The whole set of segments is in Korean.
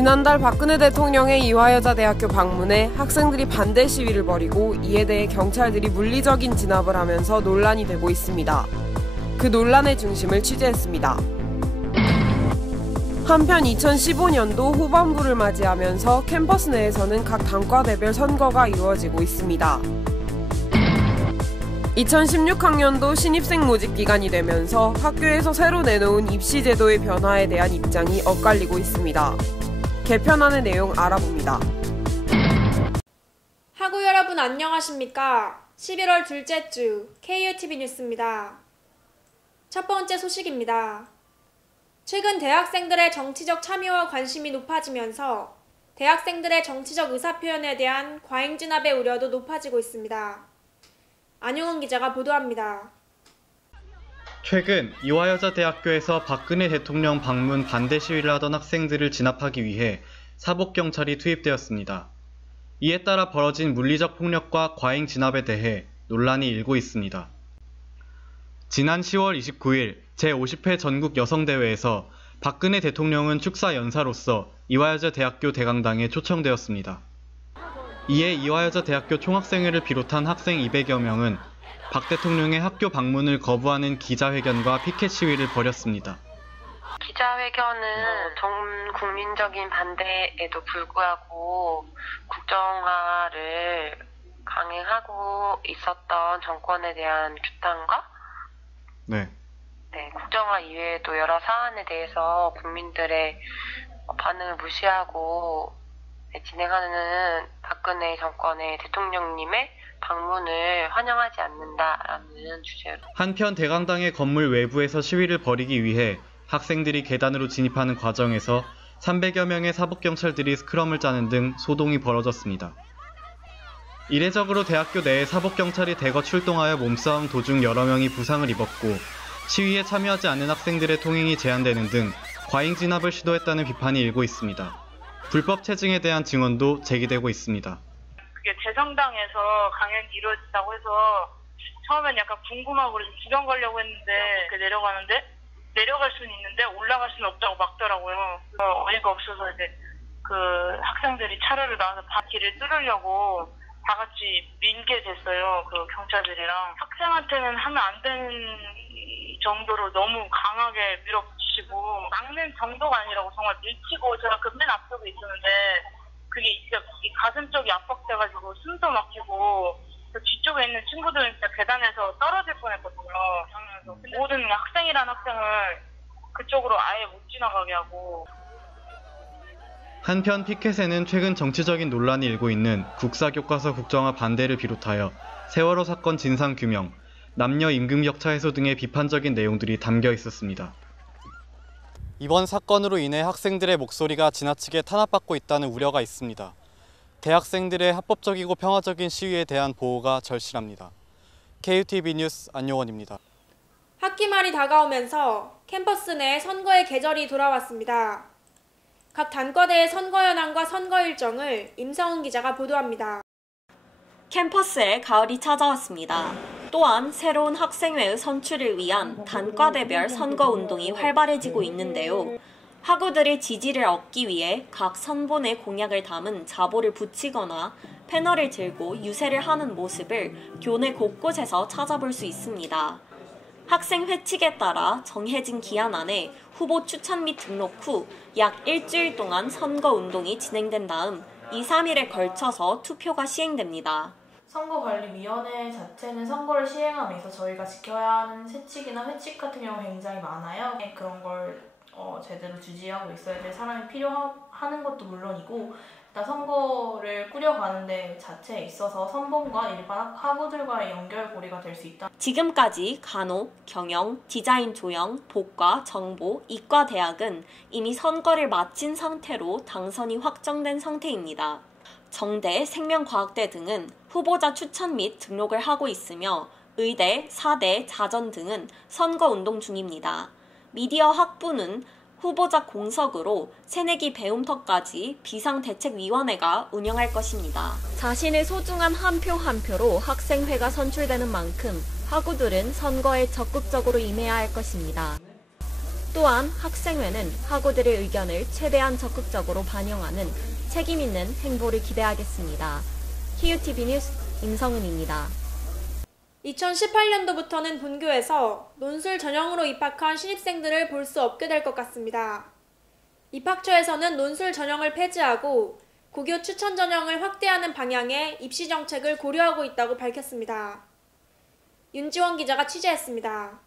지난달 박근혜 대통령의 이화여자대학교 방문에 학생들이 반대 시위를 벌이고 이에 대해 경찰들이 물리적인 진압을 하면서 논란이 되고 있습니다. 그 논란의 중심을 취재했습니다. 한편 2015년도 후반부를 맞이하면서 캠퍼스 내에서는 각 단과대별 선거가 이루어지고 있습니다. 2016학년도 신입생 모집 기간이 되면서 학교에서 새로 내놓은 입시 제도의 변화에 대한 입장이 엇갈리고 있습니다. 개편안의 내용 알아봅니다. 학우 여러분 안녕하십니까? 11월 둘째 주 KUTV 뉴스입니다. 첫 번째 소식입니다. 최근 대학생들의 정치적 참여와 관심이 높아지면서 대학생들의 정치적 의사표현에 대한 과잉 진압의 우려도 높아지고 있습니다. 안용은 기자가 보도합니다. 최근 이화여자대학교에서 박근혜 대통령 방문 반대 시위를 하던 학생들을 진압하기 위해 사복경찰이 투입되었습니다. 이에 따라 벌어진 물리적 폭력과 과잉 진압에 대해 논란이 일고 있습니다. 지난 10월 29일 제50회 전국 여성대회에서 박근혜 대통령은 축사 연사로서 이화여자대학교 대강당에 초청되었습니다. 이에 이화여자대학교 총학생회를 비롯한 학생 200여 명은 박 대통령의 학교 방문을 거부하는 기자회견과 피켓 시위를 벌였습니다. 기자회견은 전 국민적인 반대에도 불구하고 국정화를 강행하고 있었던 정권에 대한 규탄과 국정화 이외에도 여러 사안에 대해서 국민들의 반응을 무시하고 진행하는 박근혜 정권의 대통령님의 방문을 환영하지 않는다라는 주제로. 한편 대강당의 건물 외부에서 시위를 벌이기 위해 학생들이 계단으로 진입하는 과정에서 300여 명의 사복경찰들이 스크럼을 짜는 등 소동이 벌어졌습니다. 이례적으로 대학교 내에 사복경찰이 대거 출동하여 몸싸움 도중 여러 명이 부상을 입었고 시위에 참여하지 않는 학생들의 통행이 제한되는 등 과잉 진압을 시도했다는 비판이 일고 있습니다. 불법 체증에 대한 증언도 제기되고 있습니다. 그게 제3당에서 강연이 이루어진다고 해서 처음엔 약간 궁금하고 그래서 구경 가려고 했는데 내려가는데 내려갈 수는 있는데 올라갈 수는 없다고 막더라고요. 어이가 없어서 이제 그 학생들이 차례로 나와서 길을 뚫으려고 다 같이 밀게 됐어요. 그 경찰들이랑. 학생한테는 하면 안 되는 정도로 너무 강하게 밀어붙이고 막는 정도가 아니라고 정말 밀치고 제가 그 맨 앞쪽에 있었는데 그게 진짜 가슴 쪽이 압박돼가지고 숨도 막히고 그 뒤쪽에 있는 친구들은 진짜 계단에서 떨어질 뻔했거든요. 모든 학생이란 학생을 그쪽으로 아예 못 지나가게 하고. 한편 피켓에는 최근 정치적인 논란이 일고 있는 국사교과서 국정화 반대를 비롯하여 세월호 사건 진상규명, 남녀 임금격차 해소 등의 비판적인 내용들이 담겨 있었습니다. 이번 사건으로 인해 학생들의 목소리가 지나치게 탄압받고 있다는 우려가 있습니다. 대학생들의 합법적이고 평화적인 시위에 대한 보호가 절실합니다. KUTV 뉴스 안용원입니다. 학기 말이 다가오면서 캠퍼스 내 선거의 계절이 돌아왔습니다. 각 단과대의 선거 현황과 선거 일정을 임성훈 기자가 보도합니다. 캠퍼스에 가을이 찾아왔습니다. 또한 새로운 학생회의 선출을 위한 단과대별 선거운동이 활발해지고 있는데요. 학우들의 지지를 얻기 위해 각 선본의 공약을 담은 자보를 붙이거나 패널을 들고 유세를 하는 모습을 교내 곳곳에서 찾아볼 수 있습니다. 학생 회칙에 따라 정해진 기한 안에 후보 추천 및 등록 후 약 일주일 동안 선거운동이 진행된 다음 2, 3일에 걸쳐서 투표가 시행됩니다. 선거관리위원회 자체는 선거를 시행하면서 저희가 지켜야 하는 세칙이나 회칙 같은 경우가 굉장히 많아요. 그런 걸 제대로 주지하고 있어야 될 사람이 필요하는 것도 물론이고 일단 선거를 꾸려가는 데 자체에 있어서 선본과 일반 학우들과의 연결고리가 될 수 있다. 지금까지 간호, 경영, 디자인 조형, 복과, 정보, 이과 대학은 이미 선거를 마친 상태로 당선이 확정된 상태입니다. 정대, 생명과학대 등은 후보자 추천 및 등록을 하고 있으며 의대, 사대, 자전 등은 선거운동 중입니다. 미디어 학부는 후보자 공석으로 새내기 배움터까지 비상대책위원회가 운영할 것입니다. 자신의 소중한 한 표 한 표로 학생회가 선출되는 만큼 학우들은 선거에 적극적으로 임해야 할 것입니다. 또한 학생회는 학우들의 의견을 최대한 적극적으로 반영하는 책임 있는 행보를 기대하겠습니다. KUTV 뉴스 임성은입니다. 2018년도부터는 본교에서 논술 전형으로 입학한 신입생들을 볼 수 없게 될 것 같습니다. 입학처에서는 논술 전형을 폐지하고 고교 추천 전형을 확대하는 방향의 입시 정책을 고려하고 있다고 밝혔습니다. 윤지원 기자가 취재했습니다.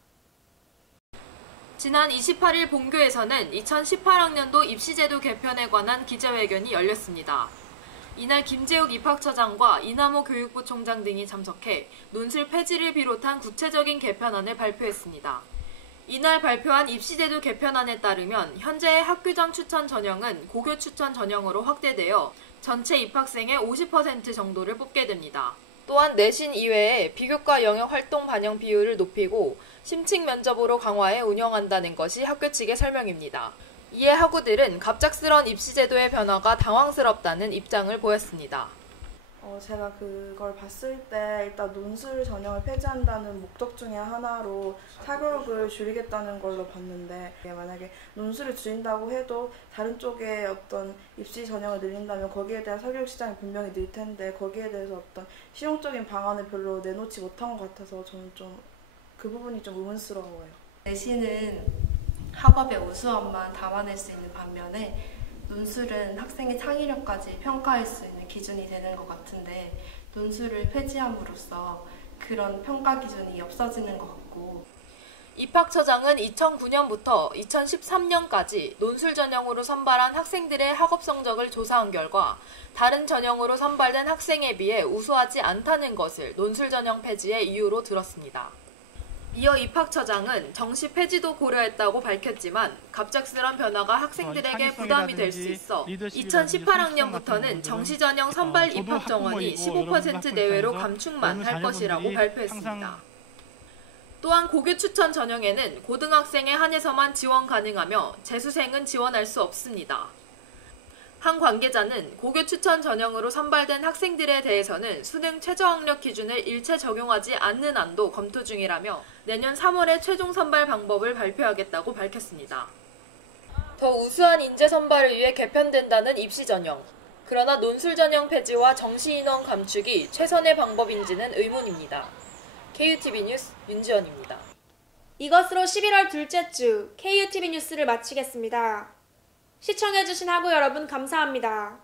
지난 28일 본교에서는 2018학년도 입시제도 개편에 관한 기자회견이 열렸습니다. 이날 김재욱 입학처장과 이남호 교육부 총장 등이 참석해 논술 폐지를 비롯한 구체적인 개편안을 발표했습니다. 이날 발표한 입시제도 개편안에 따르면 현재의 학교장 추천 전형은 고교 추천 전형으로 확대되어 전체 입학생의 50% 정도를 뽑게 됩니다. 또한 내신 이외에 비교과 영역 활동 반영 비율을 높이고 심층 면접으로 강화해 운영한다는 것이 학교 측의 설명입니다. 이에 학우들은 갑작스런 입시제도의 변화가 당황스럽다는 입장을 보였습니다. 제가 그걸 봤을 때 일단 논술 전형을 폐지한다는 목적 중에 하나로 사교육을 줄이겠다는 걸로 봤는데, 만약에 논술을 줄인다고 해도 다른 쪽에 어떤 입시 전형을 늘린다면 거기에 대한 사교육 시장이 분명히 늘 텐데 거기에 대해서 어떤 실용적인 방안을 별로 내놓지 못한 것 같아서 저는 좀 그 부분이 좀 의문스러워요. 내신은 학업의 우수함만 담아낼 수 있는 반면에 논술은 학생의 창의력까지 평가할 수 있는 기준이 되는 것 같은데, 논술을 폐지함으로써 그런 평가 기준이 없어지는 것 같고, 입학처장은 2009년부터 2013년까지 논술 전형으로 선발한 학생들의 학업 성적을 조사한 결과 다른 전형으로 선발된 학생에 비해 우수하지 않다는 것을 논술 전형 폐지의 이유로 들었습니다. 이어 입학처장은 정시 폐지도 고려했다고 밝혔지만 갑작스런 변화가 학생들에게 부담이 될 수 있어 2018학년부터는 정시 전형 선발 입학 정원이 15% 내외로 감축만 할 것이라고 발표했습니다. 또한 고교 추천 전형에는 고등학생에 한해서만 지원 가능하며 재수생은 지원할 수 없습니다. 한 관계자는 고교 추천 전형으로 선발된 학생들에 대해서는 수능 최저학력 기준을 일체 적용하지 않는 안도 검토 중이라며 내년 3월에 최종 선발 방법을 발표하겠다고 밝혔습니다. 더 우수한 인재 선발을 위해 개편된다는 입시 전형. 그러나 논술 전형 폐지와 정시 인원 감축이 최선의 방법인지는 의문입니다. KUTV 뉴스 윤지원입니다. 이것으로 11월 둘째 주 KUTV 뉴스를 마치겠습니다. 시청해주신 학우 여러분 감사합니다.